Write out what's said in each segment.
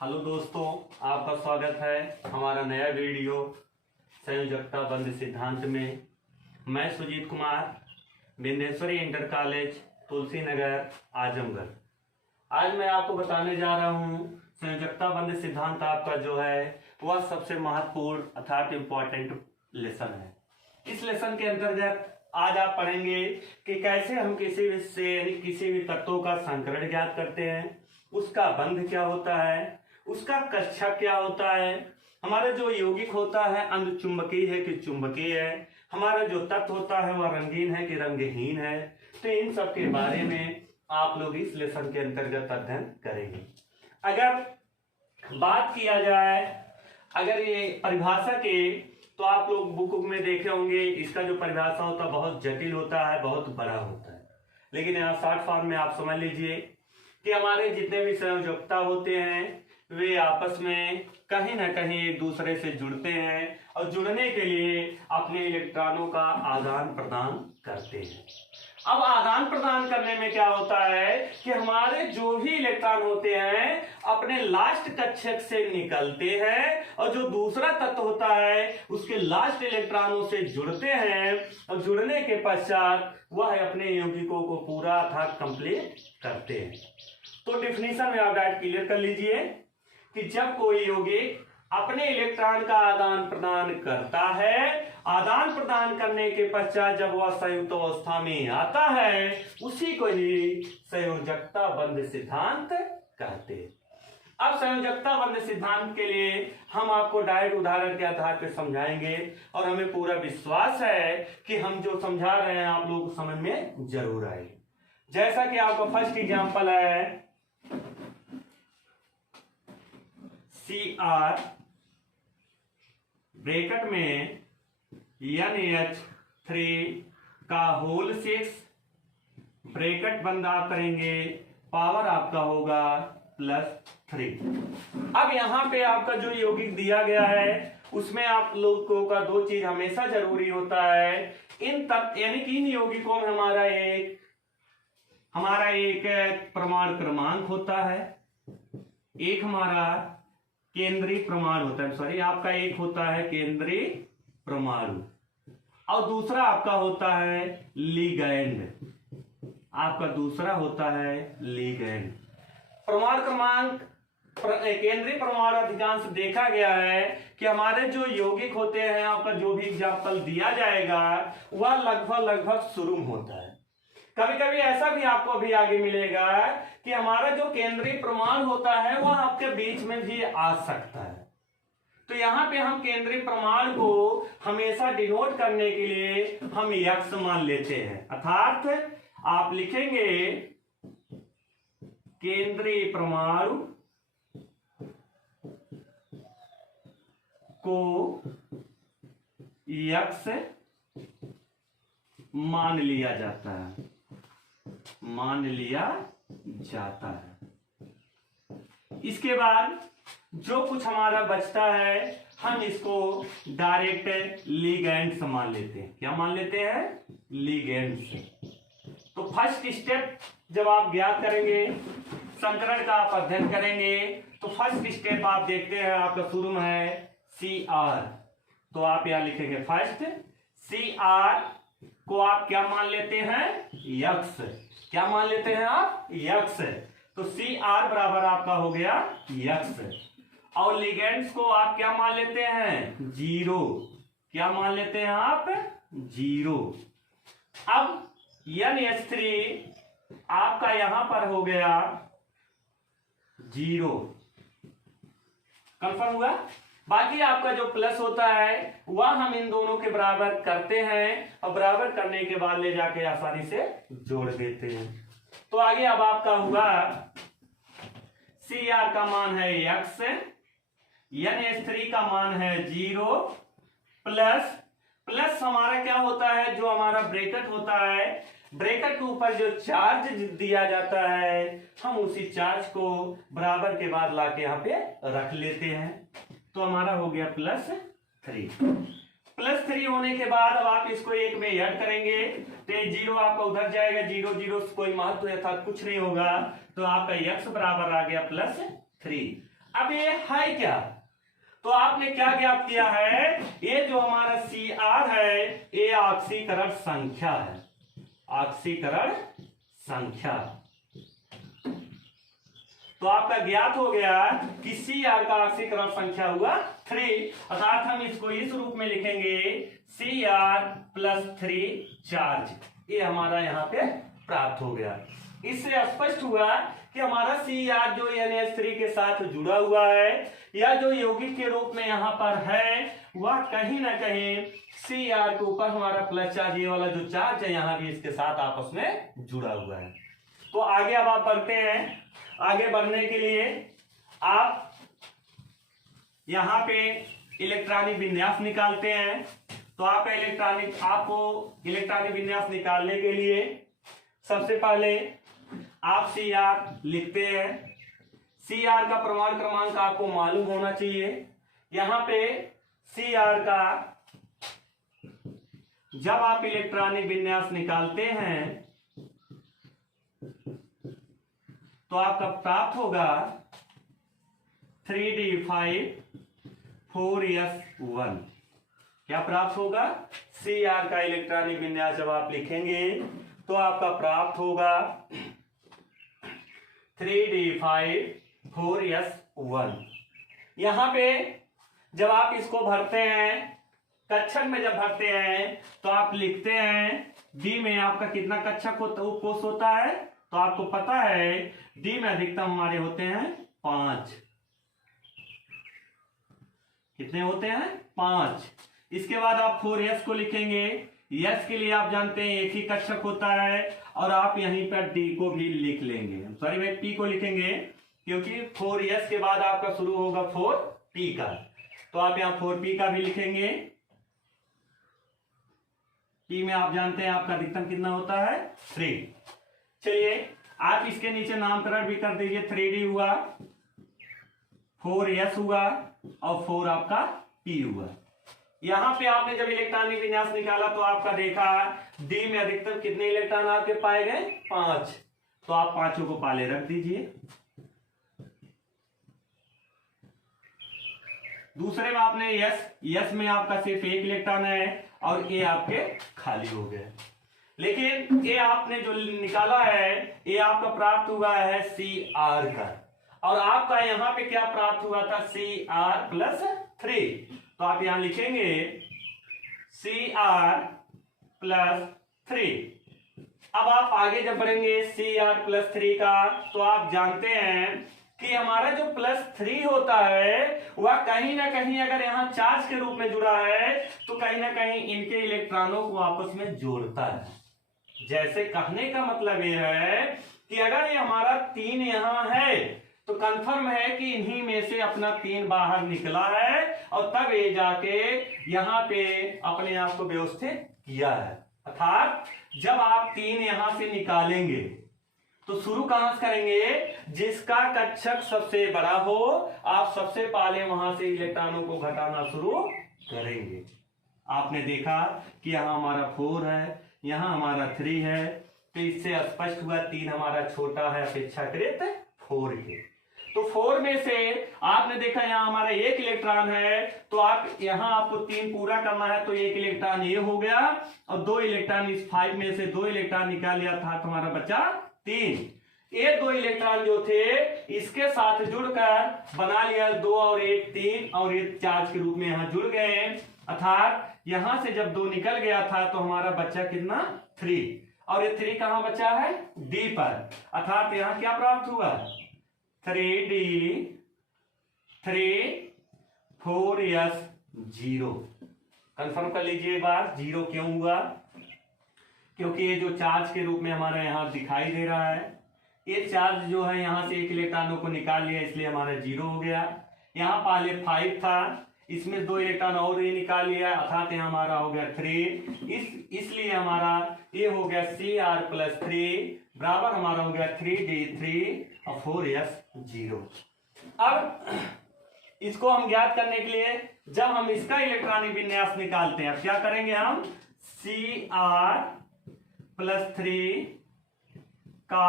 Hello दोस्तों, आपका स्वागत है हमारा नया वीडियो संयोजकता बंध सिद्धांत में। मैं सुजीत कुमार, विंध्येश्वरी इंटर कॉलेज, तुलसी नगर, आजमगढ़। आज मैं आपको बताने जा रहा हूँ संयोजकता बंध सिद्धांत आपका जो है वह सबसे महत्वपूर्ण अर्थात इम्पोर्टेंट लेसन है। इस लेसन के अंतर्गत आज आप पढ़ेंगे कि कैसे हम किसी भी से किसी भी तत्वों का संकरण ज्ञात करते हैं, उसका बंध क्या होता है, उसका कक्षक क्या होता है, हमारा जो यौगिक होता है अंधचुंबकीय है कि चुंबकीय है, हमारा जो तत्व होता है वह रंगीन है कि रंगहीन है। तो इन सब के बारे में आप लोग इस लेसन के अंतर्गत अध्ययन करेंगे। अगर बात किया जाए अगर ये परिभाषा के, तो आप लोग बुक में देखे होंगे इसका जो परिभाषा होता है बहुत जटिल होता है, बहुत बड़ा होता है। लेकिन यहाँ शॉर्ट फॉर्म में आप समझ लीजिए कि हमारे जितने भी संयोजकता होते हैं वे आपस में कहीं ना कहीं एक दूसरे से जुड़ते हैं और जुड़ने के लिए अपने इलेक्ट्रॉनों का आदान प्रदान करते हैं। अब आदान प्रदान करने में क्या होता है कि हमारे जो भी इलेक्ट्रॉन होते हैं अपने लास्ट कक्षक से निकलते हैं और जो दूसरा तत्व होता है उसके लास्ट इलेक्ट्रॉनों से जुड़ते हैं और जुड़ने के पश्चात वह अपने यौगिकों को पूरा अर्थात कंप्लीट करते हैं। तो डिफिनीशन में आप डायरेक्ट क्लियर कर लीजिए कि जब कोई यौगिक अपने इलेक्ट्रॉन का आदान प्रदान करता है, आदान प्रदान करने के पश्चात जब वह संयुक्त अवस्था में आता है उसी को ही संयोजकता बंध सिद्धांत कहते हैं। अब संयोजकता बंध सिद्धांत के लिए हम आपको डायरेक्ट उदाहरण के आधार पर समझाएंगे और हमें पूरा विश्वास है कि हम जो समझा रहे हैं आप लोग समझ में जरूर आएगी। जैसा कि आपका फर्स्ट एग्जांपल है Cr ब्रैकेट में NH3 का होल 6 ब्रैकेट बंद आप करेंगे, पावर आपका होगा +3। अब यहां पे आपका जो यौगिक दिया गया है उसमें आप लोगों का दो चीज हमेशा जरूरी होता है। इन तत्व यानी कि इन यौगिकों में हमारा एक परमाणु क्रमांक होता है, एक हमारा केंद्रीय परमाणु होता है, सॉरी आपका एक होता है केंद्रीय परमाणु और दूसरा आपका होता है लिगैंड, आपका दूसरा होता है लिगैंड। परमाणु क्रमांक केंद्रीय परमाणु अधिकांश देखा गया है कि हमारे जो यौगिक होते हैं आपका जो भी एग्जाम्पल दिया जाएगा वह लगभग सुरुम होता है। कभी कभी ऐसा भी आपको अभी आगे मिलेगा कि हमारा जो केंद्रीय परमाणु होता है वह आपके बीच में भी आ सकता है। तो यहां पे हम केंद्रीय परमाणु को हमेशा डिनोट करने के लिए हम यक्स मान लेते हैं, अर्थात आप लिखेंगे केंद्रीय परमाणु को यक्स मान लिया जाता है, मान लिया जाता है। इसके बाद जो कुछ हमारा बचता है हम इसको डायरेक्ट लिगैंड मान लेते हैं। क्या मान लेते हैं? लिगैंड से। तो फर्स्ट स्टेप जब आप ज्ञात करेंगे, संकरण का आप अध्ययन करेंगे, तो फर्स्ट स्टेप आप देखते हैं आपका शुरू में है Cr। तो आप यहां लिखेंगे फर्स्ट Cr को आप क्या मान लेते हैं? यक्स। क्या मान लेते हैं आप? यक्स। तो Cr बराबर आपका हो गया यक्स। और लिगेंड्स को आप क्या मान लेते हैं? 0। क्या मान लेते हैं आप? 0। अब NH3 आपका यहां पर हो गया 0। कंफर्म हुआ? बाकी आपका जो प्लस होता है वह हम इन दोनों के बराबर करते हैं और बराबर करने के बाद ले जाके आसानी से जोड़ देते हैं। तो आगे अब आपका होगा Cr का मान है x, NH3 का मान है 0 प्लस हमारा क्या होता है, जो हमारा ब्रैकेट होता है, ब्रैकेट के ऊपर जो चार्ज दिया जाता है हम उसी चार्ज को बराबर के बाद लाके यहाँ पे रख लेते हैं। तो हमारा हो गया +3 होने के बाद अब आप इसको एक में ऐड करेंगे तो 0 आपका उधर जाएगा, 0 कोई महत्व अर्थात कुछ नहीं होगा। तो आपका x बराबर आ गया +3। अब ये है क्या, तो आपने क्या ज्ञात किया है, ये जो हमारा Cr है ये ऑक्सीकरण संख्या है, ऑक्सीकरण संख्या। तो आपका ज्ञात हो गया कि Cr का ऑक्सीकरण संख्या हुआ 3, अर्थात हम इसको इस रूप में लिखेंगे Cr प्लस 3 चार्ज। ये हमारा यहाँ पे प्राप्त हो गया। इससे स्पष्ट हुआ कि हमारा Cr जो NH3 के साथ जुड़ा हुआ है या जो यौगिक के रूप में यहाँ पर है, वह कहीं ना कहीं Cr के ऊपर हमारा प्लस चार्ज, ये वाला जो चार्ज है यहाँ भी इसके साथ आपस में जुड़ा हुआ है। तो आगे अब आप बढ़ते हैं। आगे बढ़ने के लिए आप यहाँ पे इलेक्ट्रॉनिक विन्यास निकालते हैं। तो आपको इलेक्ट्रॉनिक विन्यास निकालने के लिए सबसे पहले आप Cr लिखते हैं। Cr का परमाणु क्रमांक आपको मालूम होना चाहिए। यहाँ पे Cr का जब आप इलेक्ट्रॉनिक विन्यास निकालते हैं तो आपका प्राप्त होगा 3d5 4s1। क्या प्राप्त होगा, Cr का इलेक्ट्रॉनिक विन्यास जब आप लिखेंगे तो आपका प्राप्त होगा 3d5 4s1। यहां पे जब आप इसको भरते हैं, कक्षक में जब भरते हैं तो आप लिखते हैं डी में आपका कितना कक्षक कोष होता है, तो आपको पता है डी में अधिकतम हमारे होते हैं 5। कितने होते हैं, 5। इसके बाद आप 4s को लिखेंगे। s के लिए आप जानते हैं एक ही कक्षक होता है, और आप यहीं पर d को भी लिख लेंगे। सॉरी भाई, p को लिखेंगे क्योंकि 4s के बाद आपका शुरू होगा 4p का, तो आप यहाँ 4p का भी लिखेंगे। p में आप जानते हैं आपका अधिकतम कितना होता है, 3। चलिए आप इसके नीचे नामकरण भी कर दीजिए। 3d हुआ, 4s हुआ और 4 आपका p हुआ। यहां पे आपने जब इलेक्ट्रॉनिक विन्यास निकाला तो आपका देखा डी में अधिकतम कितने इलेक्ट्रॉन आपके पाए गए, 5। तो आप पांचों को पाले रख दीजिए। दूसरे में आपने यस में आपका सिर्फ एक इलेक्ट्रॉन है और ए आपके खाली हो गए। लेकिन ये आपने जो निकाला है ये आपका प्राप्त हुआ है Cr का, और आपका यहाँ पे क्या प्राप्त हुआ था, Cr प्लस 3। तो आप यहां लिखेंगे Cr प्लस 3। अब आप आगे जब बढ़ेंगे Cr प्लस 3 का, तो आप जानते हैं कि हमारा जो प्लस 3 होता है वह कहीं ना कहीं अगर यहाँ चार्ज के रूप में जुड़ा है तो कहीं ना कहीं इनके इलेक्ट्रॉनों को आपस में जोड़ता है। जैसे कहने का मतलब यह है कि अगर ये हमारा 3 यहाँ है तो कंफर्म है कि इन्हीं में से अपना 3 बाहर निकला है और तब ये जाके यहाँ पे अपने आप को व्यवस्थित किया है। अर्थात जब आप 3 यहां से निकालेंगे तो शुरू कहां से करेंगे, जिसका कक्षक सबसे बड़ा हो आप सबसे पहले वहां से इलेक्ट्रॉनों को घटाना शुरू करेंगे। आपने देखा कि यहाँ हमारा 4 है, यहाँ हमारा 3 है, तो इससे स्पष्ट हुआ 3 हमारा छोटा है अपेक्षाकृत 4 के। तो 4 में से आपने देखा यहाँ हमारा 1 इलेक्ट्रॉन है, तो आप यहाँ आपको 3 पूरा करना है, तो 1 इलेक्ट्रॉन ये हो गया और 2 इलेक्ट्रॉन इस 5 में से 2 इलेक्ट्रॉन निकाल लिया था, हमारा बचा 3। ये 2 इलेक्ट्रॉन जो थे इसके साथ जुड़कर बना लिया 2 और 1 3, और ये चार्ज के रूप में यहाँ जुड़ गए। अर्थात यहां से जब 2 निकल गया था तो हमारा बच्चा कितना, 3, और ये 3 कहां बचा है, डी पर। अर्थात यहां क्या प्राप्त हुआ, 3d 3 4s 0। कंफर्म कर लीजिए एक बार, 0 क्यों हुआ, क्योंकि ये जो चार्ज के रूप में हमारा यहाँ दिखाई दे रहा है, ये चार्ज जो है यहाँ से 1 इलेक्ट्रॉनों को निकाल लिया इसलिए हमारा 0 हो गया। यहाँ पहले 5 था, इसमें 2 इलेक्ट्रॉन और ये निकाल लिया, अर्थात यहाँ हमारा हो गया 3। इसलिए हमारा ये हो गया Cr प्लस 3 बराबर हमारा हो गया 3d 3 और 4s 0। अब इसको हम ज्ञात करने के लिए जब हम इसका इलेक्ट्रॉनिक विन्यास निकालते हैं, अब क्या करेंगे हम, Cr प्लस 3 का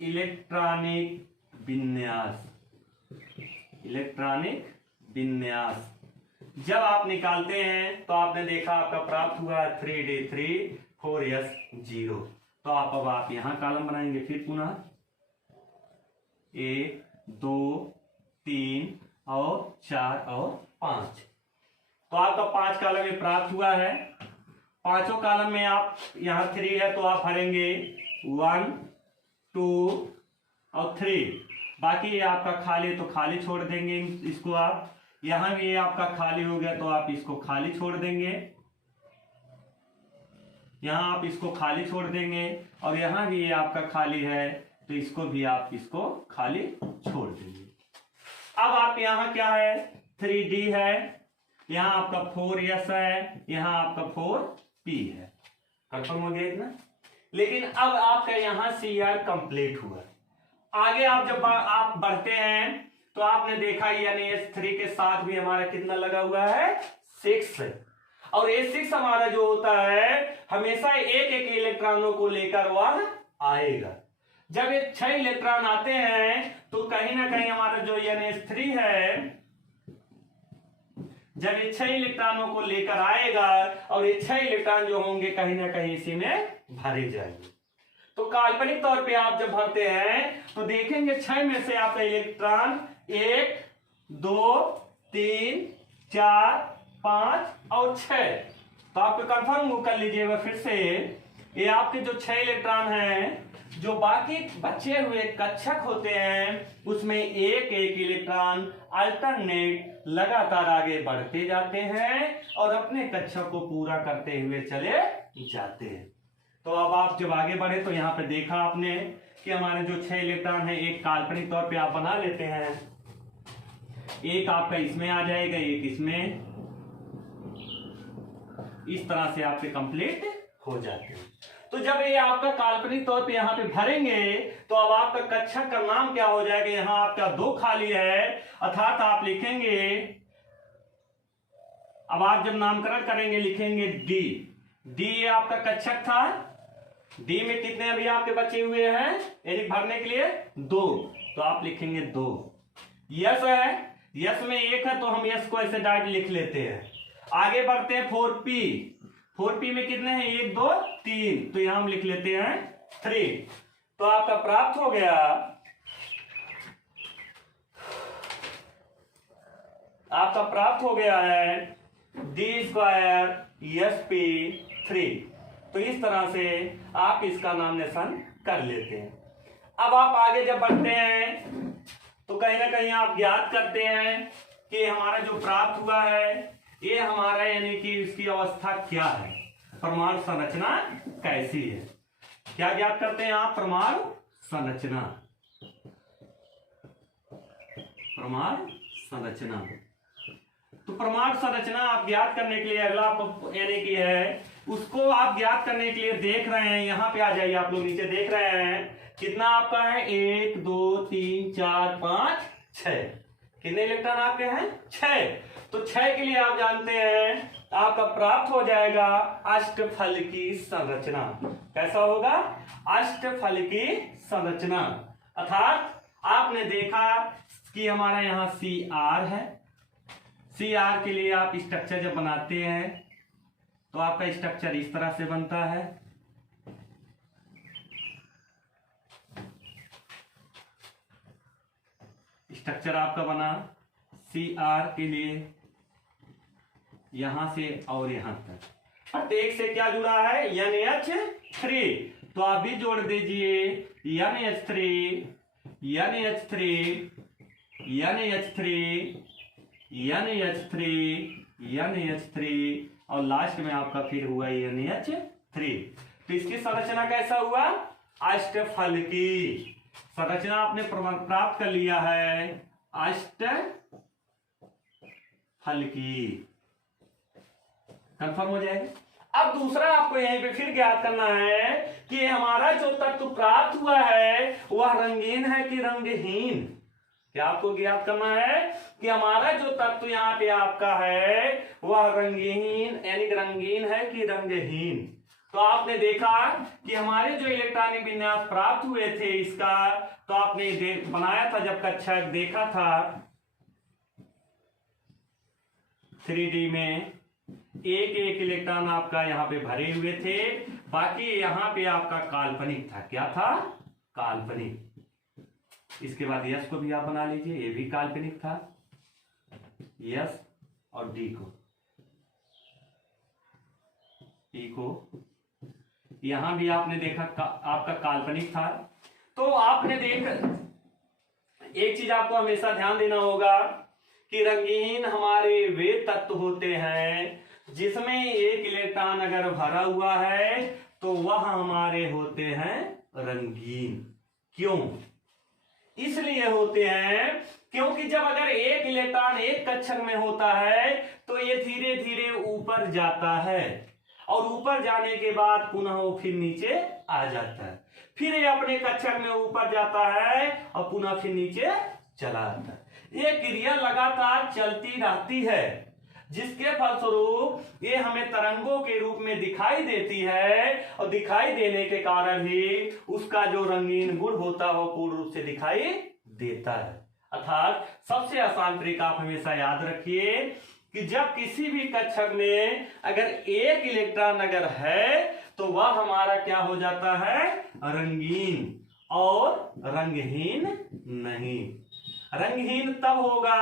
इलेक्ट्रॉनिक विन्यास इलेक्ट्रॉनिक विन्यास जब आप निकालते हैं तो आपने देखा आपका प्राप्त हुआ 3d3 4s0। तो अब आप यहां कॉलम बनाएंगे फिर पुनः 1 2 3 और 4 और 5। तो आपका 5 कॉलम में प्राप्त हुआ है। पांचों कॉलम में आप यहाँ 3 है तो आप भरेंगे 1 2 और 3। बाकी ये आपका खाली तो खाली छोड़ देंगे इसको आप। यहां भी ये आपका खाली हो गया तो आप इसको खाली छोड़ देंगे। यहां आप इसको खाली छोड़ देंगे और यहां भी ये आपका खाली है तो इसको भी आप इसको खाली छोड़ देंगे। अब आप यहां क्या है 3d है, यहां आपका 4s है, यहां आपका 4p है। कंफर्म हो गया इतना। लेकिन अब आपका यहां cr कंप्लीट हुआ। आगे आप जब आप बढ़ते हैं तो आपने देखा NaS3 के साथ भी हमारा कितना लगा हुआ है 6। और ये 6 हमारा जो होता है हमेशा एक एक इलेक्ट्रॉनों को लेकर वह आएगा। जब ये 6 इलेक्ट्रॉन आते हैं तो कहीं ना कहीं हमारा जो NaS3 है जब ये 6 इलेक्ट्रॉनों को लेकर आएगा और ये 6 इलेक्ट्रॉन जो होंगे कहीं ना कहीं इसी में भरे जाएंगे। तो काल्पनिक तौर पे आप जब भरते हैं तो देखेंगे 6 में से आपका इलेक्ट्रॉन 1 2 3 4 5 और 6। तो आपको कंफर्म कर लीजिएगा फिर से। ये आपके जो 6 इलेक्ट्रॉन हैं जो बाकी बचे हुए कक्षक होते हैं उसमें एक एक इलेक्ट्रॉन अल्टरनेट लगातार आगे बढ़ते जाते हैं और अपने कक्षक को पूरा करते हुए चले जाते हैं। तो अब आप जब आगे बढ़े तो यहाँ पे देखा आपने कि हमारे जो 6 इलेक्ट्रॉन है एक काल्पनिक तौर पे आप बना लेते हैं। एक आपका इसमें आ जाएगा, एक इसमें, इस तरह से आपके कंप्लीट हो जाते हैं। तो जब ये आपका काल्पनिक तौर पे यहाँ पे भरेंगे तो अब आपका कक्षक का नाम क्या हो जाएगा। यहाँ आपका 2 खाली है अर्थात आप लिखेंगे, अब आप जब नामकरण करेंगे लिखेंगे डी आपका कक्षक था। डी में कितने अभी आपके बचे हुए हैं यानी भरने के लिए 2, तो आप लिखेंगे 2। यस है, यस में 1 है तो हम यस को ऐसे डायरेक्ट लिख लेते हैं। आगे बढ़ते हैं 4p में कितने हैं 1 2 3 तो यहां हम लिख लेते हैं 3। तो आपका प्राप्त हो गया है d2sp3। तो इस तरह से आप इसका नामनेशन कर लेते हैं। अब आप आगे जब बढ़ते हैं तो कहीं ना कहीं आप ज्ञात करते हैं कि हमारा जो प्राप्त हुआ है ये हमारा यानी कि इसकी अवस्था क्या है, परमाणु संरचना कैसी है। क्या ज्ञात करते हैं आप परमाणु संरचना। तो परमाणु संरचना आप ज्ञात करने के लिए अगला यानी कि है उसको आप ज्ञात करने के लिए देख रहे हैं। यहां पे आ जाइए, आप लोग नीचे देख रहे हैं कितना आपका है 1 2 3 4 5 6। कितने इलेक्ट्रॉन आपके हैं 6। तो 6 के लिए आप जानते हैं आपका प्राप्त हो जाएगा अष्टफलकी संरचना। कैसा होगा अष्टफलकी संरचना। अर्थात आपने देखा कि हमारा यहाँ CR है। CR के लिए आप स्ट्रक्चर जब बनाते हैं तो आपका स्ट्रक्चर इस तरह से बनता है। स्ट्रक्चर आपका बना CR के लिए यहां से और यहां तक प्रत्येक से क्या जुड़ा है NH3। तो आप भी जोड़ दीजिए NH3 NH3 NH3 NH3 NH3 और लास्ट में आपका फिर हुआ NH3। तो इसकी संरचना कैसा हुआ अष्टफलकी संरचना आपने प्राप्त कर लिया है अष्टफलकी। कंफर्म हो जाएगा। अब दूसरा आपको यहीं पे फिर ज्ञात करना है कि हमारा जो तत्व प्राप्त हुआ है वह रंगीन है कि रंगहीन। क्या आपको ज्ञात करना है कि हमारा जो तत्व यहाँ पे आपका है वह रंगहीन यानी रंगीन है कि रंगहीन। तो आपने देखा कि हमारे जो इलेक्ट्रॉनिक विन्यास प्राप्त हुए थे इसका, तो आपने बनाया था जब कक्षक देखा था 3D में, एक एक इलेक्ट्रॉन आपका यहाँ पे भरे हुए थे, बाकी यहाँ पे आपका काल्पनिक था। क्या था? काल्पनिक। इसके बाद यस को भी आप बना लीजिए, ये भी काल्पनिक था, यस और डी को, ई को यहां भी आपने देखा आपका काल्पनिक था। तो आपने एक चीज आपको हमेशा ध्यान देना होगा कि रंगीन हमारे वे तत्व होते हैं जिसमें एक इलेक्ट्रॉन अगर भरा हुआ है तो वह हमारे होते हैं रंगीन। क्यों? इसलिए होते हैं क्योंकि जब अगर एक इलेक्ट्रॉन एक कक्षक में होता है तो ये धीरे धीरे ऊपर जाता है और ऊपर जाने के बाद पुनः वो फिर नीचे आ जाता है, फिर ये अपने कक्षक में ऊपर जाता है और पुनः फिर नीचे चला आता है। ये क्रिया लगातार चलती रहती है जिसके फलस्वरूप ये हमें तरंगों के रूप में दिखाई देती है और दिखाई देने के कारण ही उसका जो रंगीन गुण होता है वो पूर्ण रूप से दिखाई देता है। अर्थात सबसे आसान तरीका आप हमेशा याद रखिए कि जब किसी भी कक्षक में अगर एक इलेक्ट्रॉन अगर है तो वह हमारा क्या हो जाता है? रंगीन, और रंगहीन नहीं। रंगहीन तब होगा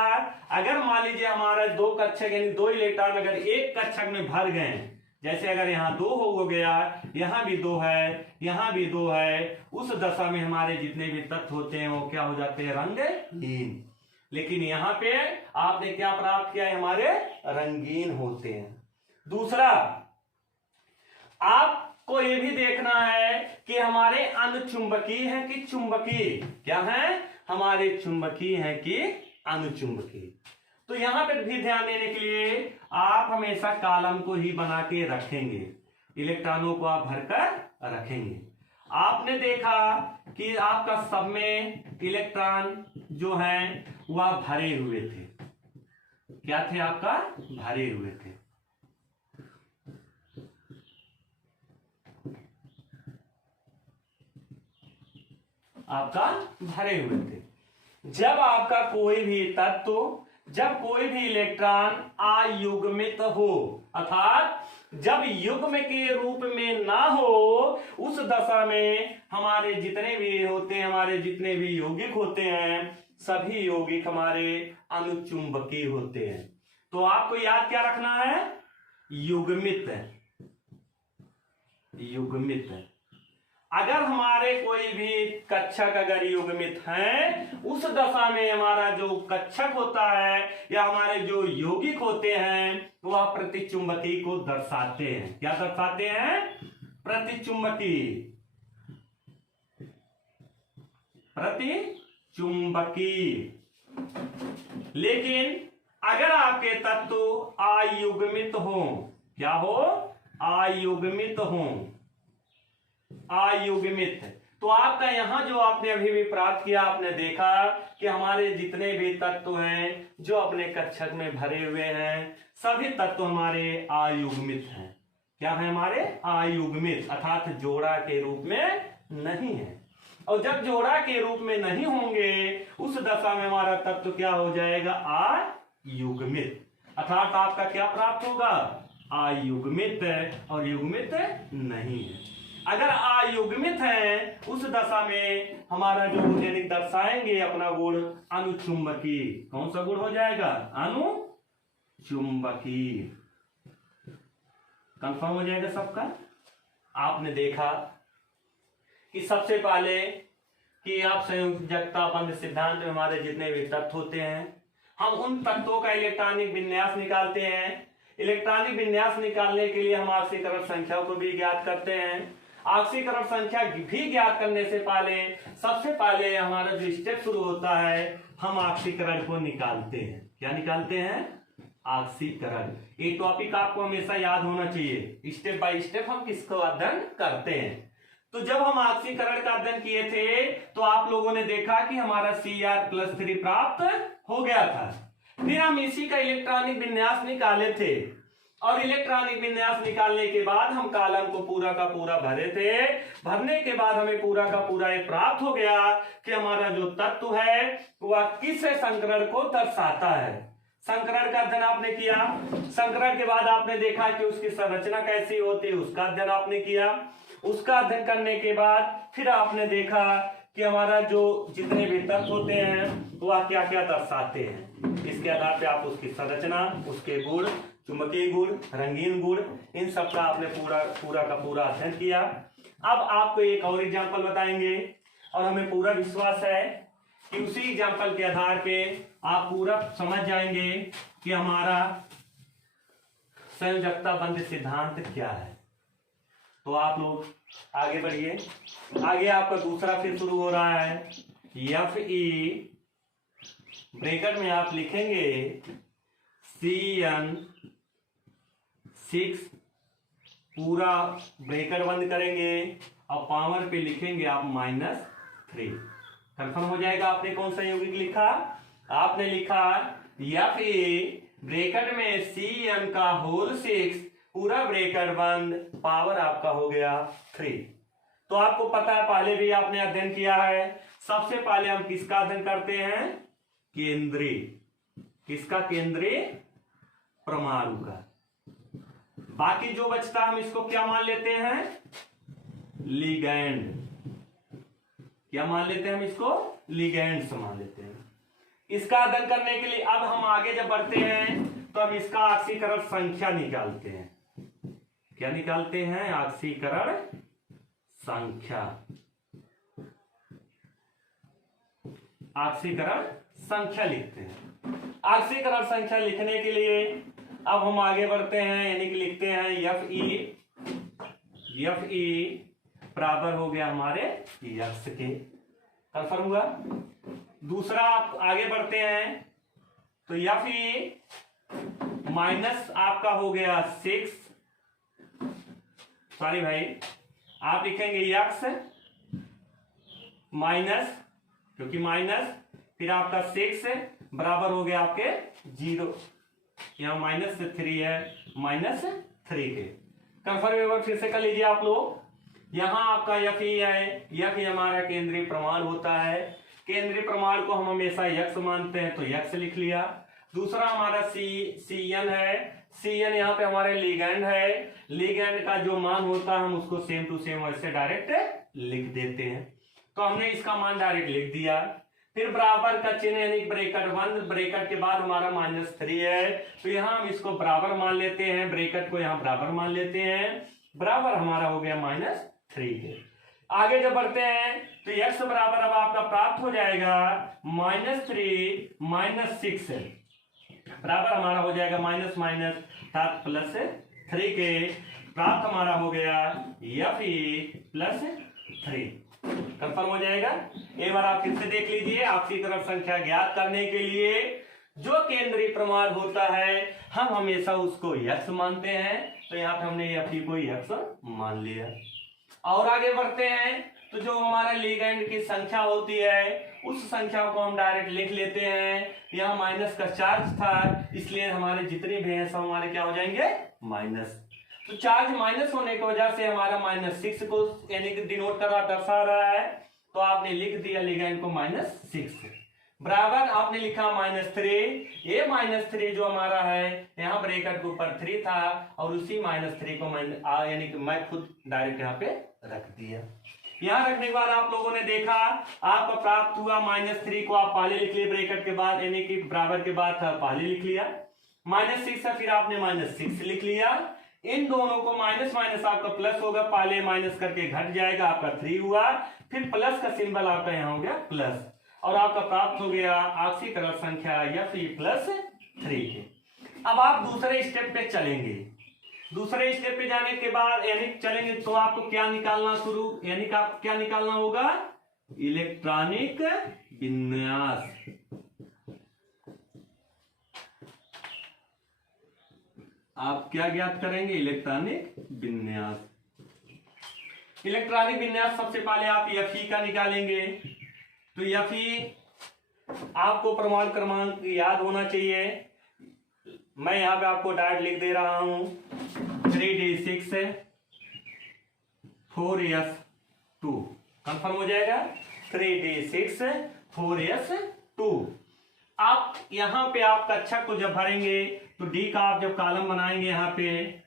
अगर मान लीजिए हमारा दो कक्षक यानी दो इलेक्ट्रॉन अगर एक कक्षक में भर गए, जैसे अगर यहाँ दो हो गया, यहाँ भी दो है, यहाँ भी दो है, उस दशा में हमारे जितने भी तत्व होते हैं वो क्या हो जाते हैं? रंगहीन। लेकिन यहाँ पे आपने क्या प्राप्त किया है? हमारे रंगीन होते हैं। दूसरा, आपको ये भी देखना है कि हमारे अनुचुंबकीय हैं कि चुंबकीय। क्या है? हमारे चुंबकीय हैं कि अनुचुंबकीय। तो यहां पर भी ध्यान देने के लिए आप हमेशा कॉलम को ही बना के रखेंगे, इलेक्ट्रॉनों को आप भरकर रखेंगे। आपने देखा कि आपका सब में इलेक्ट्रॉन जो हैं वह भरे हुए थे। क्या थे? आपका भरे हुए थे। आपका भरे हुए थे। जब आपका कोई भी तत्व, जब कोई भी इलेक्ट्रॉन अयुग्मित हो, अर्थात जब युग्म के रूप में ना हो, उस दशा में हमारे जितने भी होते हैं, हमारे जितने भी यौगिक होते हैं, सभी यौगिक हमारे अनुचुंबकीय होते हैं। तो आपको याद क्या रखना है? युग्मित। युग्मित। अगर हमारे कोई भी कक्षक अगर युग्मित हैं, उस दशा में हमारा जो कक्षक होता है या हमारे जो यौगिक होते हैं वह प्रतिचुंबकीय को दर्शाते हैं। क्या दर्शाते हैं? प्रतिचुंबकीय। प्रतिचुंबकीय। लेकिन अगर आपके तत्व अयुग्मित हो, क्या हो? अयुग्मित हो। अयुग्मित, तो आपका यहां जो आपने अभी भी प्राप्त किया, आपने देखा कि हमारे जितने भी तत्व हैं जो अपने कक्षक में भरे हुए हैं, सभी तत्व हमारे अयुग्मित हैं। क्या है? हमारे अयुग्मित, अर्थात जोड़ा के रूप में नहीं है। और जब जोड़ा के रूप में नहीं होंगे उस दशा में हमारा तत्व क्या हो जाएगा? अयुग्मित। अर्थात आपका क्या प्राप्त होगा? अयुग्मित और युग्मित नहीं है। अगर अयुग्मित है उस दशा में हमारा जो यानी दर्शाएंगे अपना गुण अनुचुंबकीय। कौन सा गुण हो जाएगा? अनुचुंबकीय। कंफर्म हो जाएगा सबका? आपने देखा कि सबसे पहले कि आप संयोजकता बंध सिद्धांत में हमारे जितने भी तत्व होते हैं, हम उन तत्वों का इलेक्ट्रॉनिक विन्यास निकालते हैं। इलेक्ट्रॉनिक विन्यास निकालने के लिए हम ऑक्सीकरण संख्या को भी ज्ञात करते हैं। ऑक्सीकरण संख्या भी ज्ञात करने से पहले सबसे पहले हमारा जो स्टेप शुरू होता है, हम ऑक्सीकरण को निकालते हैं। क्या निकालते हैं? ऑक्सीकरण। ये टॉपिक आपको हमेशा याद होना चाहिए। स्टेप बाय स्टेप हम किसको अध्ययन करते हैं। तो जब हम ऑक्सीकरण का अध्ययन किए थे तो आप लोगों ने देखा कि हमारा Cr+3 प्राप्त हो गया था। फिर हम इसी का इलेक्ट्रॉनिक विन्यास निकाले थे और इलेक्ट्रॉनिक विन्यास निकालने के बाद हम कॉलम को पूरा का पूरा भरे थे। भरने के बाद हमें पूरा का पूरा ये प्राप्त हो गया कि हमारा जो तत्व है वह किस संकरण को दर्शाता है। संकरण का अध्ययन आपने किया। संकरण के बाद आपने देखा कि उसकी संरचना कैसी होती है, उसका अध्ययन आपने किया। उसका अध्ययन करने के बाद फिर आपने देखा कि हमारा जो जितने भी तत्व होते हैं वह क्या क्या दर्शाते हैं। इसके आधार पे आप उसकी संरचना, उसके गुण, चुंबकीय गुण, रंगीन गुण, इन सब का आपने पूरा का पूरा अध्ययन किया। अब आपको एक और एग्जाम्पल बताएंगे और हमें पूरा विश्वास है कि उसी एग्जाम्पल के आधार पे आप पूरा समझ जाएंगे कि हमारा संयोजकता बंध सिद्धांत क्या है। तो आप लोग आगे बढ़िए। आगे आपका दूसरा फिर शुरू हो रहा है। एफ ई ब्रैकेट में आप लिखेंगे CN 6 पूरा ब्रैकेट बंद करेंगे और पावर पे लिखेंगे आप -3। कंफर्म हो जाएगा। आपने कौन सा यौगिक लिखा? आपने लिखा एफ ई ब्रैकेट में CN का होल 6 पूरा ब्रैकेट बंद, पावर आपका हो गया 3। तो आपको पता है, पहले भी आपने अध्ययन किया है। सबसे पहले हम किसका अध्ययन करते हैं? केंद्रीय। किसका? केंद्रीय परमाणु का। बाकी जो बचता हम इसको क्या मान लेते हैं? लिगैंड। क्या मान लेते हैं हम इसको? लिगैंड से मान लेते हैं। इसका अध्ययन करने के लिए अब हम आगे जब बढ़ते हैं तो हम इसका ऑक्सीकरण संख्या निकालते हैं। क्या निकालते हैं? ऑक्सीकरण संख्या। ऑक्सीकरण संख्या लिखते हैं। ऑक्सीकरण संख्या लिखने के लिए अब हम आगे बढ़ते हैं, यानी कि लिखते हैं एफ ई बराबर हो गया हमारे यक्स के। कंफर्म हुआ। दूसरा आप आगे बढ़ते हैं तो एफ ई माइनस आपका हो गया 6, सॉरी भाई, आप लिखेंगे यक्स माइनस, क्योंकि माइनस, फिर आपका 6 बराबर हो गया आपके 0। यहां -3 है, -3 के। कंफर्म फिर से कर लीजिए आप लोग। यहां आपका एफ ई है। एफ ई हमारा केंद्रीय प्रमाण होता है। केंद्रीय प्रमाण को हम हमेशा यक्स मानते हैं तो यक्स लिख लिया। दूसरा हमारा CN है। CN यहाँ पे हमारे लिगैंड है। लिगैंड का जो मान होता है हम उसको सेम टू सेम वैसे डायरेक्ट लिख देते हैं। तो हमने इसका मान डायरेक्ट लिख दिया। फिर बराबर का चिन्ह यानी ब्रैकेट बंद, ब्रैकेट के बाद हमारा -3 है तो यहाँ हम इसको बराबर मान लेते हैं, ब्रैकेट को यहाँ बराबर मान लेते हैं। बराबर हमारा हो गया -3 के। आगे जब बढ़ते हैं तो x बराबर अब आपका प्राप्त हो जाएगा -3 -6 बराबर हमारा हो जाएगा +3 के। प्राप्त हमारा हो गया Fe+3। कंफर्म हो जाएगा। एक बार आप फिर से देख लीजिए। ऑक्सीकरण संख्या ज्ञात करने के लिए जो केंद्रीय प्रमाण होता है हम हमेशा उसको यक्स मानते हैं, तो यहाँ पे हमने Fe को यक्स मान लिया। और आगे बढ़ते हैं तो जो हमारा लिगैंड की संख्या होती है उस संख्या को हम डायरेक्ट लिख लेते हैं। यहाँ माइनस का चार्ज था इसलिए हमारे जितने भी हैं सब हमारे क्या हो जाएंगे? माइनस। तो चार्ज माइनस होने की वजह से हमारा -6 को यानी कि डिनोट कर रहा, दर्शा रहा है। तो आपने लिख दिया लिगैंड को -6 बराबर आपने लिखा -3। ये -3 जो हमारा है यहाँ ब्रैकेट के ऊपर 3 था और उसी -3 को यानी कि मैं खुद डायरेक्ट यहाँ पे रख दिया। यहाँ रखने के बाद आप लोगों ने देखा आपका प्राप्त हुआ -3 को आप पहले लिख लिए ब्रैकेट के बाद, यानी कि बराबर के बाद था पहले लिख लिया। -6 है फिर आपने -6 लिख लिया। इन दोनों को माइनस माइनस आपका प्लस होगा, पहले माइनस करके घट जाएगा, आपका 3 हुआ। फिर प्लस का सिंबल आपका यहाँ हो गया प्लस और आपका प्राप्त हो गया ऑक्सीकरण संख्या Fe+3। अब आप दूसरे स्टेप पे चलेंगे। दूसरे स्टेप पे जाने के बाद यानी चलेंगे तो आपको क्या निकालना यानी कि आपको क्या निकालना होगा? इलेक्ट्रॉनिक विन्यास। आप क्या ज्ञात करेंगे? इलेक्ट्रॉनिक विन्यास। इलेक्ट्रॉनिक विन्यास सबसे पहले आप Fe का निकालेंगे। तो Fe आपको प्रमाण क्रमांक याद होना चाहिए। मैं यहाँ पे आपको डायरेक्ट लिख दे रहा हूं 3d6 4s2 कंफर्म हो जाएगा। 3d6 4s2। आप यहां पे आप कक्षक को जब भरेंगे तो डी का आप जब कॉलम बनाएंगे यहां पे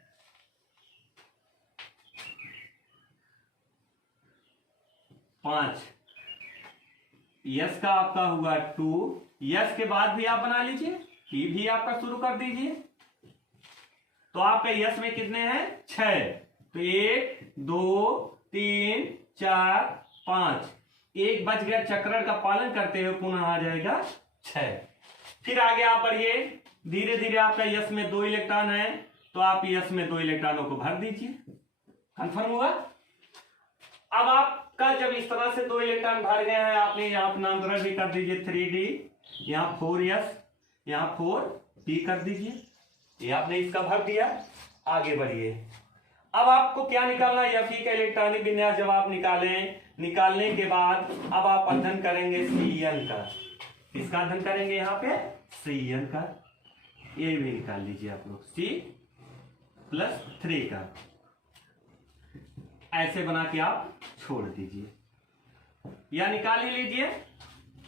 5, यस का आपका हुआ 2, यस के बाद भी आप बना लीजिए, पी भी आपका शुरू कर दीजिए। तो आपका यस में कितने हैं 6, तो 1 2 3 4 5, एक बच गया, चक्रण का पालन करते हुए पुनः आ जाएगा 6। फिर आगे आप बढ़िए, धीरे धीरे आपका यस में 2 इलेक्ट्रॉन है तो आप यस में 2 इलेक्ट्रॉनों को भर दीजिए। कंफर्म हुआ। अब आपका जब इस तरह से 2 इलेक्ट्रॉन भर गए हैं, आपने यहाँ पर नामकरण भी कर दीजिए 3d, यहाँ 4s, यहाँ 4p कर दीजिए। ये आपने इसका भर दिया। आगे बढ़िए, अब आपको क्या निकालना है, Fe का इलेक्ट्रॉनिक विन्यास जब आप निकालने के बाद अब आप अध्ययन करेंगे Cn का। किसका अध्ययन करेंगे यहाँ पे Cn का। ये भी निकाल लीजिए आप लोग, C+3 का ऐसे बना के आप छोड़ दीजिए या निकाल ही लीजिए।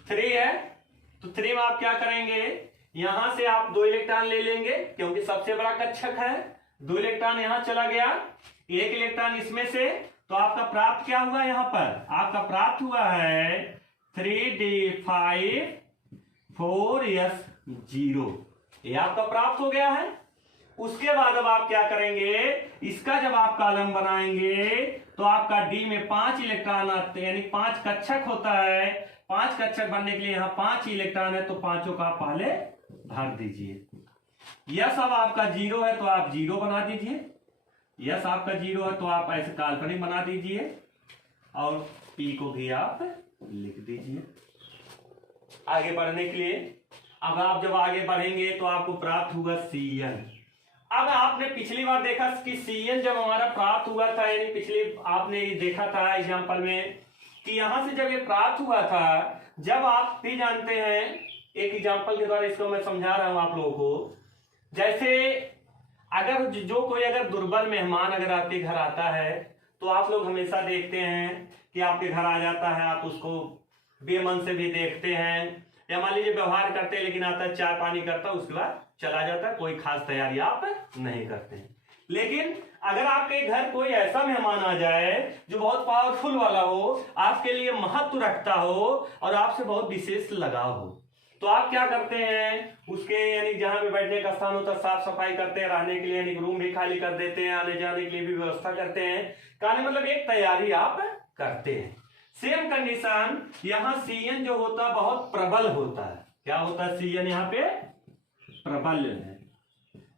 3 है तो 3 में आप क्या करेंगे, यहां से आप 2 इलेक्ट्रॉन ले लेंगे क्योंकि सबसे बड़ा कक्षक है। 2 इलेक्ट्रॉन यहां चला गया, 1 इलेक्ट्रॉन इसमें से, तो आपका प्राप्त क्या हुआ, यहां पर आपका प्राप्त हुआ है 3d5 4s0, ये आपका प्राप्त हो गया है। उसके बाद अब आप क्या करेंगे, इसका जब आप कॉलम बनाएंगे तो आपका डी में 5 इलेक्ट्रॉन आते हैं, यानी 5 कक्षक होता है। 5 कक्षक बनने के लिए यहाँ 5 इलेक्ट्रॉन है तो 5 का पहले भर दीजिए। यस अब आपका 0 है तो आप 0 बना दीजिए, यस आपका 0 है तो आप ऐसे काल्पनिक बना दीजिए और पी को भी आप लिख दीजिए। आगे बढ़ने के लिए अब आप जब आगे बढ़ेंगे तो आपको प्राप्त हुआ Cn। अब आपने पिछली बार देखा कि Cn जब हमारा प्राप्त हुआ था, यानी पिछली आपने देखा था एग्जाम्पल में कि यहां से जब ये प्राप्त हुआ था, जब आप भी जानते हैं, एक एग्जाम्पल के द्वारा इसको मैं समझा रहा हूं आप लोगों को। जैसे अगर जो कोई अगर दुर्बल मेहमान अगर आपके घर आता है तो आप लोग हमेशा देखते हैं कि आपके घर आ जाता है, आप उसको बेमन से भी देखते हैं, या मान लीजिए व्यवहार करते हैं लेकिन आता है, चाय पानी करता है, उसके बाद चला जाता है, कोई खास तैयारी आप नहीं करते हैं। लेकिन अगर आपके घर कोई ऐसा मेहमान आ जाए जो बहुत पावरफुल वाला हो, आपके लिए महत्व रखता हो और आपसे बहुत विशेष लगाव हो, तो आप क्या करते हैं, उसके यानी जहां पे बैठने का स्थान होता है साफ सफाई करते हैं, रहने के लिए यानी रूम भी खाली कर देते हैं, आने जाने के लिए भी व्यवस्था करते हैं। कहने मतलब एक तैयारी आप करते हैं। सेम कंडीशन यहाँ Cn जो होता है बहुत प्रबल होता है। क्या होता है Cn यहाँ पे प्रबल है।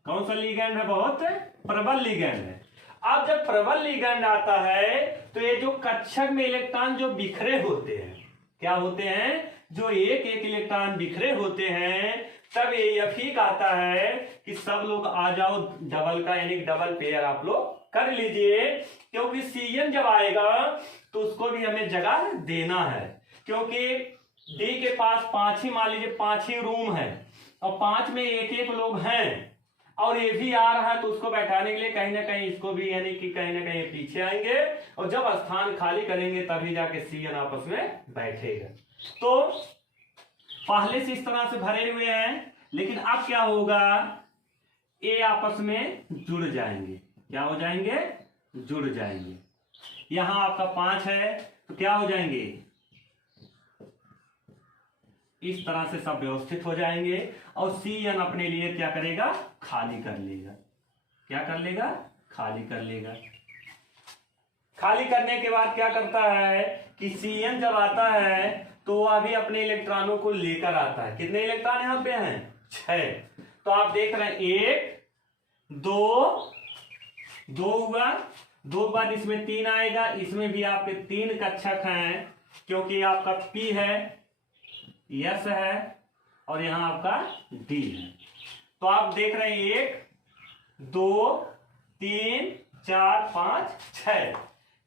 कौन सा लिगैंड है, बहुत प्रबल लिगैंड है। अब जब प्रबल लिगैंड आता है तो ये जो कक्षक में इलेक्ट्रॉन जो बिखरे होते हैं, क्या होते हैं, जो एक एक इलेक्ट्रॉन बिखरे होते हैं, तब ये Fe आता है कि सब लोग आ जाओ डबल का, यानी डबल पेयर आप लोग कर लीजिए। क्योंकि Cn जब आएगा तो उसको भी हमें जगह देना है, क्योंकि डी के पास 5 ही, मान लीजिए 5 ही रूम है और 5 में एक एक लोग हैं और ये भी आ रहा है, तो उसको बैठाने के लिए कहीं ना कहीं इसको भी यानी कि कहीं ना कहीं पीछे आएंगे और जब स्थान खाली करेंगे तभी जाके Cn आपस में बैठेगा। तो पहले से इस तरह से भरे हुए हैं, लेकिन अब क्या होगा, ये आपस में जुड़ जाएंगे। क्या हो जाएंगे, जुड़ जाएंगे। यहां आपका 5 है तो क्या हो जाएंगे, इस तरह से सब व्यवस्थित हो जाएंगे और Cn अपने लिए क्या करेगा, खाली कर लेगा। क्या कर लेगा, खाली कर लेगा। खाली करने के बाद क्या करता है कि Cn जब आता है तो वह भी अपने इलेक्ट्रॉनों को लेकर आता है। कितने इलेक्ट्रॉन यहां पे हैं, 6। तो आप देख रहे हैं 1 2 हुआ, 2 के बाद इसमें 3 आएगा, इसमें भी आपके 3 कक्षक हैं क्योंकि आपका P है, S है और यहां आपका D है। तो आप देख रहे हैं 1 2 3 4 5 6।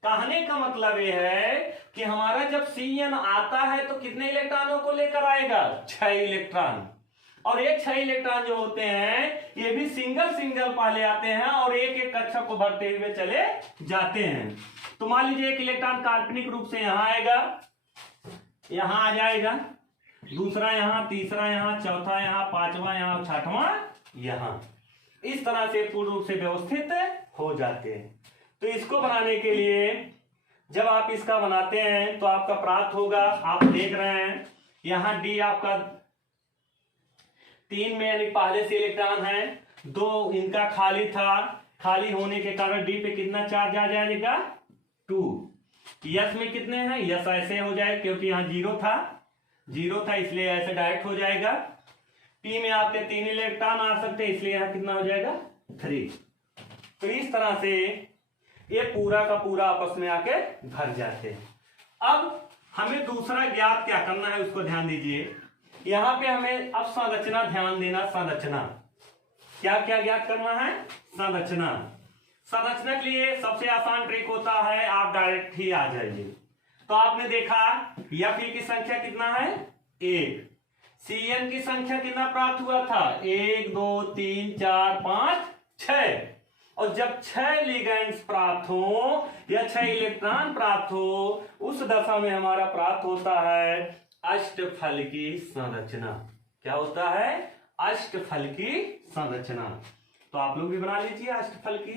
कहने का मतलब यह है कि हमारा जब Cn आता है तो कितने इलेक्ट्रॉनों को लेकर आएगा, 6 इलेक्ट्रॉन। और एक 6 इलेक्ट्रॉन जो होते हैं ये भी सिंगल सिंगल पहले आते हैं और एक एक कक्षक को भरते हुए चले जाते हैं। तो मान लीजिए एक इलेक्ट्रॉन काल्पनिक रूप से यहां आएगा, यहां आ जाएगा, दूसरा यहां, तीसरा यहां, चौथा यहां, पांचवा यहां, छठवां यहां, इस तरह से पूर्ण रूप से व्यवस्थित हो जाते हैं। तो इसको बनाने के लिए जब आप इसका बनाते हैं तो आपका प्राप्त होगा, आप देख रहे हैं यहां डी आपका 3 में यानी पहले से इलेक्ट्रॉन है, 2 इनका खाली था, खाली होने के कारण डी पे कितना चार्ज आ जाएगा 2। यस में कितने हैं, यस ऐसे हो जाए क्योंकि यहाँ 0 था इसलिए ऐसे डायरेक्ट हो जाएगा। पी में आपके 3 इलेक्ट्रॉन आ सकते हैं इसलिए यहाँ कितना हो जाएगा 3। तो इस तरह से ये पूरा का पूरा आपस में आके भर जाते हैं। अब हमें दूसरा ज्ञात क्या करना है उसको ध्यान दीजिए। यहां पे हमें अब संरचना ध्यान देना, संरचना क्या क्या ज्ञात करना है, संरचना। संरचना के लिए सबसे आसान ट्रिक होता है आप डायरेक्ट ही आ जाइए। तो आपने देखा Fe की संख्या कितना है 1, Cn की संख्या कितना प्राप्त हुआ था 1 2 3 4 5 6, और जब 6 लिगेंड्स प्राप्त हो या 6 इलेक्ट्रॉन प्राप्त हो उस दशा में हमारा प्राप्त होता है अष्टफल की संरचना। क्या होता है, अष्टफल की संरचना। तो आप लोग भी बना लीजिए अष्टफल की।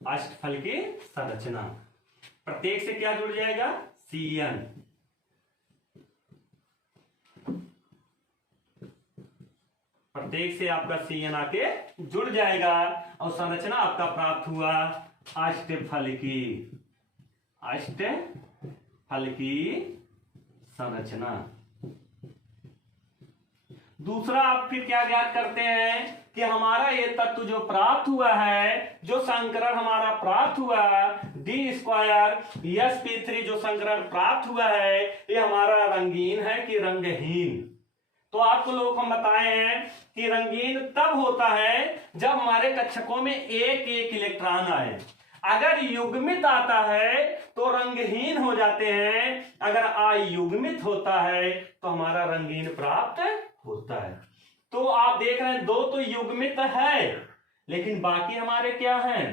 अष्टफल की संरचना, प्रत्येक से क्या जुड़ जाएगा Cn, प्रत्येक से आपका Cn आके जुड़ जाएगा और संरचना आपका प्राप्त हुआ अष्टफल की, अष्टफल की संरचना। दूसरा आप फिर क्या ज्ञात करते हैं कि हमारा ये तत्व जो प्राप्त हुआ है, जो संकरण हमारा प्राप्त हुआ D² sp3 जो संकरण प्राप्त हुआ है ये हमारा रंगीन है कि रंगहीन। तो आपको लोग हम बताए हैं कि रंगीन तब होता है जब हमारे कक्षकों में एक एक इलेक्ट्रॉन आए। अगर युग्मित आता है तो रंगहीन हो जाते हैं, अगर अयुग्मित होता है तो हमारा रंगीन प्राप्त होता है। तो आप देख रहे हैं 2 तो युग्मित है लेकिन बाकी हमारे क्या हैं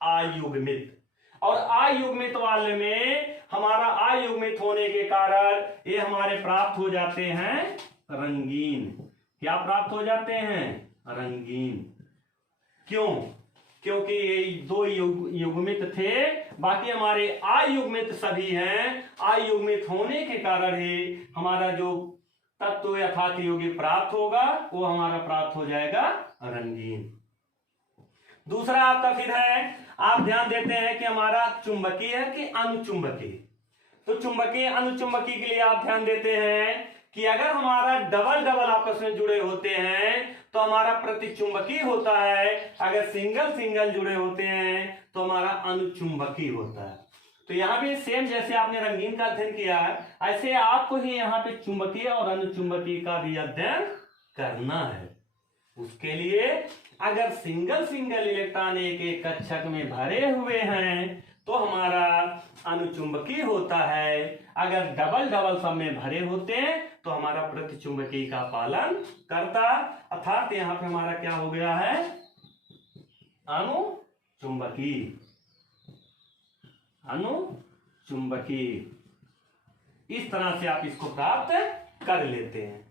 अयुग्मित, और अयुग्मित वाले में हमारा अयुग्मित होने के कारण ये हमारे प्राप्त हो जाते हैं रंगीन। क्या प्राप्त हो जाते हैं रंगीन। क्यों, क्योंकि ये 2 युग्मित थे, बाकी हमारे अयुग्मित सभी हैं। अयुग्मित होने के कारण ही हमारा जो तत्व यथार्थ योगी प्राप्त होगा वो हमारा प्राप्त हो जाएगा रंगीन। दूसरा आपका फिर है, आप ध्यान देते हैं कि हमारा चुंबकीय है कि अनुचुंबकीय। तो चुंबकीय अनुचुंबकीय के लिए आप ध्यान देते हैं कि अगर हमारा डबल डबल आपस में जुड़े होते हैं तो हमारा प्रतिचुंबकीय होता है, अगर सिंगल सिंगल जुड़े होते हैं तो हमारा अनुचुंबकीय होता है। तो यहाँ पे सेम जैसे आपने रंगीन का अध्ययन किया है ऐसे आपको ही यहाँ पे चुंबकीय और अनुचुंबकीय का भी अध्ययन करना है। उसके लिए अगर सिंगल सिंगल इलेक्ट्रॉन एक एक कक्षक में भरे हुए हैं तो हमारा अनुचुंबकीय होता है, अगर डबल डबल सब में भरे होते हैं तो हमारा प्रतिचुंबकीय का पालन करता, अर्थात यहाँ पे हमारा क्या हो गया है अनुचुंबकीय, अनुचुंबकीय। इस तरह से आप इसको प्राप्त कर लेते हैं।